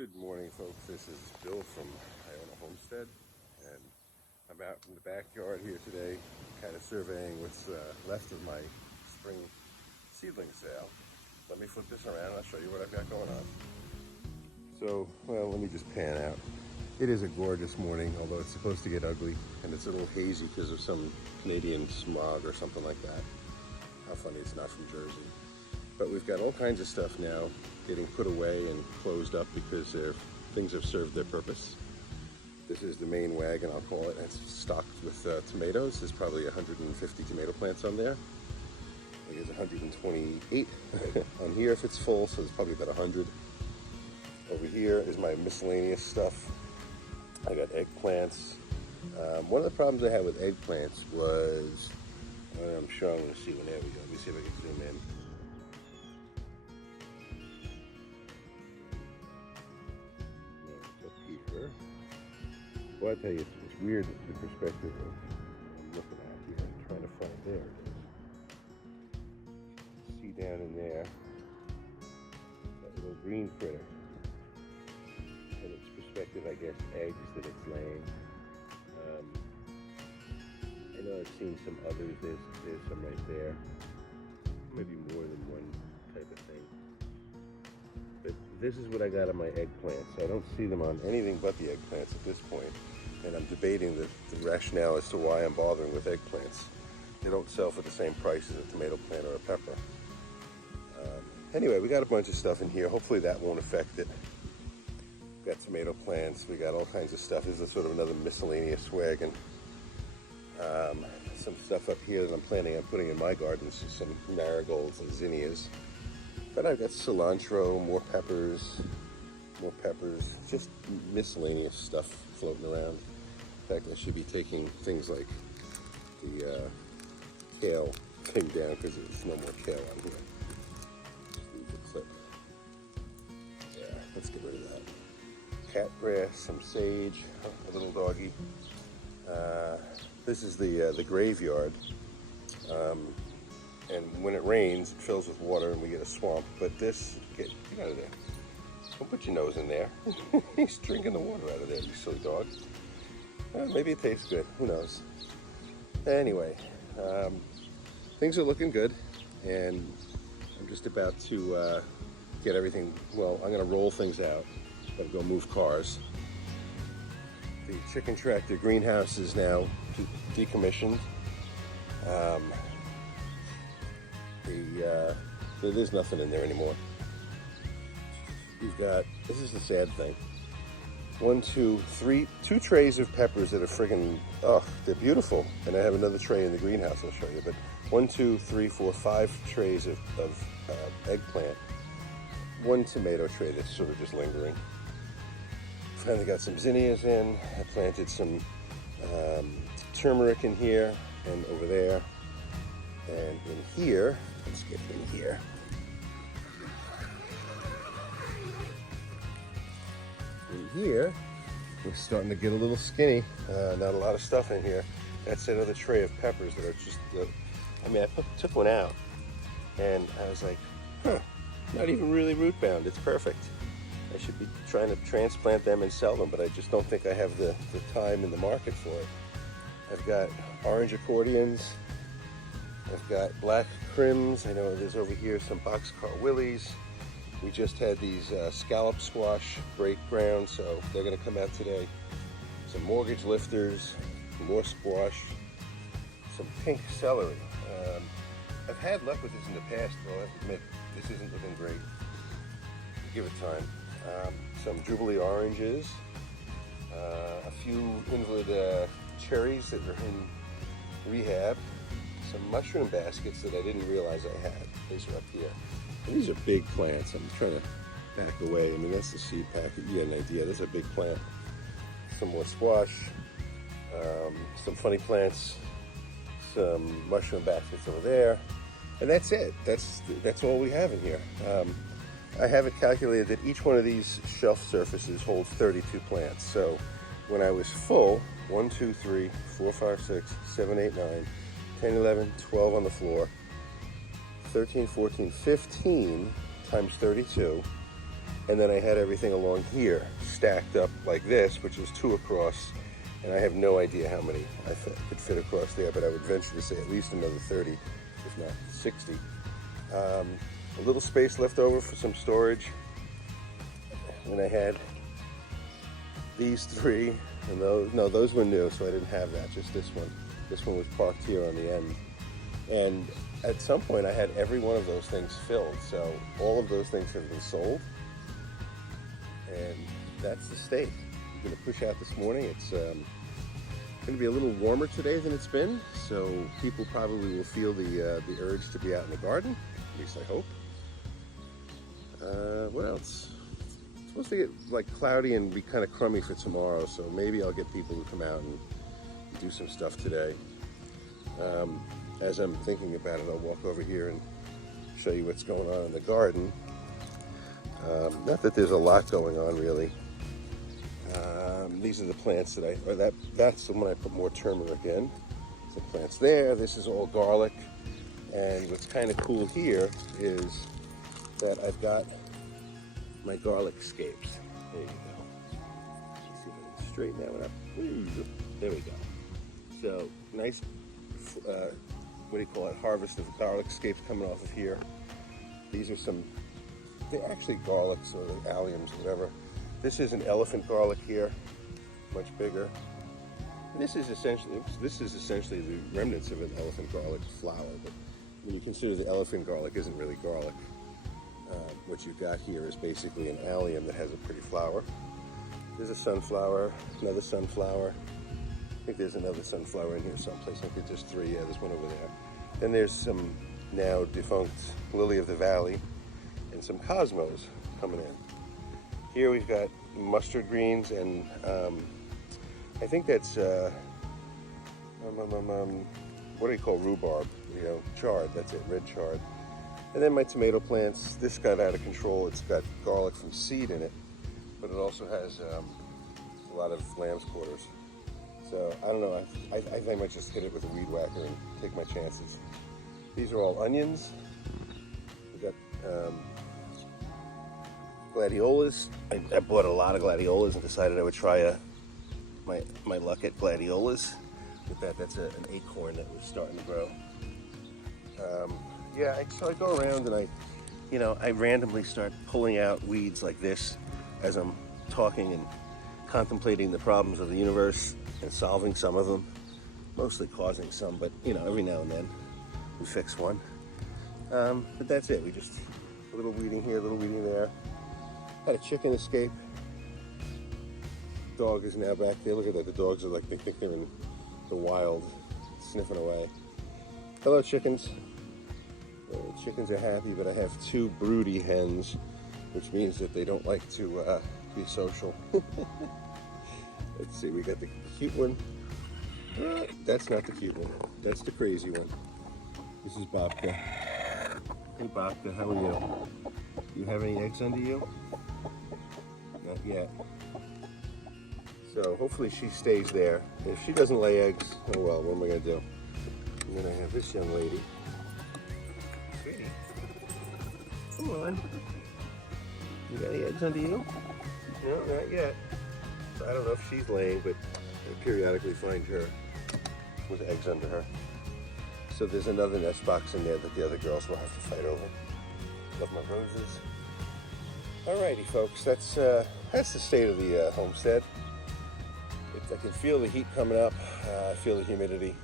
Good morning, folks. This is Bill from Iona Homestead, and I'm out in the backyard here today, kind of surveying what's left of my spring seedling sale. Let me flip this around and I'll show you what I've got going on. So, well, let me just pan out. It is a gorgeous morning, although it's supposed to get ugly, and it's a little hazy because of some Canadian smog or something like that. How funny it's not from Jersey. But we've got all kinds of stuff now getting put away and closed up because things have served their purpose. This is the main wagon, I'll call it. It's stocked with tomatoes. There's probably 150 tomato plants on there. I think there's 128 on here if it's full, so there's probably about 100. Over here is my miscellaneous stuff. I got eggplants. One of the problems I had with eggplants was, I'm sure I'm going to see one. There we go. Let me see if I can zoom in. Well, I tell you, it's weird the perspective of I'm looking at here. I'm trying to find there. See down in there that little green critter. And its perspective, I guess, eggs that it's laying. I know I've seen some others. There's some right there. Maybe more than one type of thing. But this is what I got on my eggplants. I don't see them on anything but the eggplants at this point. And I'm debating the rationale as to why I'm bothering with eggplants. They don't sell for the same price as a tomato plant or a pepper. Anyway, we got a bunch of stuff in here. Hopefully that won't affect it. We've got tomato plants. We got all kinds of stuff. This is sort of another miscellaneous wagon. Some stuff up here that I'm planning on putting in my gardens. Some marigolds and zinnias. But I've got cilantro, more peppers, just miscellaneous stuff floating around. In fact, I should be taking things like the kale thing down because there's no more kale on here. Just leave the clip. Yeah, let's get rid of that. Cat grass, some sage, a little doggy. This is the graveyard. And when it rains, it fills with water and we get a swamp. But this, get out of there. Don't put your nose in there. He's drinking the water out of there, you silly dog. Maybe it tastes good, who knows. Anyway, things are looking good. And I'm just about to get everything, well, I'm gonna roll things out. Gotta go move cars. The chicken tractor greenhouse is now decommissioned. There's nothing in there anymore. You've got, this is the sad thing. 2 trays of peppers that are friggin', they're beautiful. And I have another tray in the greenhouse I'll show you. But 1, 2, 3, 4, 5 trays of eggplant. 1 tomato tray that's sort of just lingering. Finally got some zinnias in. I planted some turmeric in here and over there. And in here, let's get in here. In here, we're starting to get a little skinny. Not a lot of stuff in here. That's another tray of peppers that are just, I took one out and I was like, not even really root bound. It's perfect. I should be trying to transplant them and sell them, but I just don't think I have the time in the market for it. I've got orange accordions. I've got black crims. I know there's over here some boxcar willies. We just had these scallop squash break ground, so they're going to come out today. Some mortgage lifters, more squash, some pink celery. I've had luck with this in the past, though I have to admit this isn't looking great. Give it time. Some Jubilee oranges, a few invalid cherries that are in rehab. Some mushroom baskets that I didn't realize I had. These are up here. And these are big plants. I'm trying to back away. I mean, that's the seed packet. You get an idea. That's a big plant. Some more squash. Some funny plants. Some mushroom baskets over there. And that's it. That's all we have in here. I have it calculated that each one of these shelf surfaces holds 32 plants. So when I was full, 1, 2, 3, 4, 5, 6, 7, 8, 9, 10, 11, 12 on the floor, 13, 14, 15 times 32 And then I had everything along here stacked up like this, which is 2 across. And I have no idea how many I could fit across there, but I would venture to say at least another 30, if not 60. A little space left over for some storage. And I had these 3, and those were new, so I didn't have that, just this one. This one was parked here on the end. And at some point I had every one of those things filled, so all of those things have been sold. And that's the state. I'm going to push out this morning. It's going to be a little warmer today than it's been, so people probably will feel the urge to be out in the garden, at least I hope. What else? It's supposed to get like cloudy and be kind of crummy for tomorrow, so maybe I'll get people to come out and do some stuff today. As I'm thinking about it, I'll walk over here and show you what's going on in the garden. Not that there's a lot going on really. These are the plants that that's the one I put more turmeric in. Some plants there. This is all garlic. And what's kind of cool here is that I've got my garlic scapes. There you go. Let's see if I can straighten that one up. There we go. So nice, what do you call it? Harvest of garlic scapes coming off of here. These are some, they're actually garlics or alliums, whatever. This is an elephant garlic here, much bigger. And this is essentially the remnants of an elephant garlic flower, but when you consider the elephant garlic isn't really garlic, what you've got here is basically an allium that has a pretty flower. There's a sunflower, another sunflower. I think there's another sunflower in here someplace. I think there's 3. Yeah, there's one over there. Then there's some now defunct lily of the valley and some cosmos coming in. Here we've got mustard greens and I think that's what do you call rhubarb? You know, chard. That's it, red chard. And then my tomato plants. This got out of control. It's got garlic from seed in it, but it also has a lot of lamb's quarters. So I don't know. I think I might just hit it with a weed whacker and take my chances. These are all onions. We got gladiolas. I bought a lot of gladiolas and decided I would try my luck at gladiolas. With that, that's an acorn that was starting to grow. Yeah, so I go around and I randomly start pulling out weeds like this as I'm talking and contemplating the problems of the universe and solving some of them, mostly causing some, but every now and then we fix one. But that's it. We just a little weeding here, a little weeding there. Had a chicken escape. Dog is now back there. Look at that. The dogs are like, they think they're in the wild, sniffing away. Hello, chickens. Chickens are happy, but I have 2 broody hens, which means that they don't like to be social. Let's see, we got the cute one. That's not the cute one. That's the crazy one. This is Babka. Hey Babka, how are you? You have any eggs under you? Not yet. So hopefully she stays there. If she doesn't lay eggs, oh well, what am I gonna do? And then I have this young lady. Sweetie, come on. You got any eggs under you? No, not yet. So I don't know if she's laying, but I periodically find her with eggs under her. So there's another nest box in there that the other girls will have to fight over. Love my roses. Alrighty, folks, that's the state of the homestead. I can feel the heat coming up. I feel the humidity,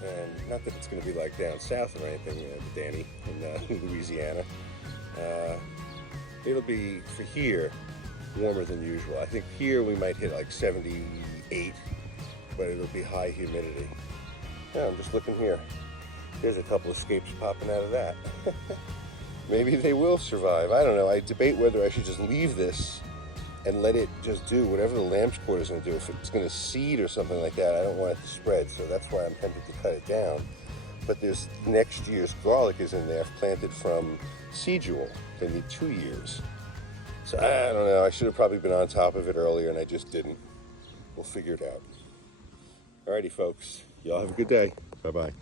and not that it's going to be like down south or anything, Danny, in Louisiana. It'll be for here warmer than usual. I think here we might hit like 78, but it'll be high humidity. Yeah, I'm just looking here. There's a couple of scapes popping out of that. Maybe they will survive. I don't know. I debate whether I should just leave this and let it just do whatever the lamb's quarter is going to do. If it's going to seed or something like that, I don't want it to spread, so that's why I'm tempted to cut it down. But there's next year's garlic is in there, planted from seed jewel. They need 2 years. So I don't know, I should have probably been on top of it earlier and I just didn't. We'll figure it out. Alrighty folks, y'all have a good day. Bye-bye.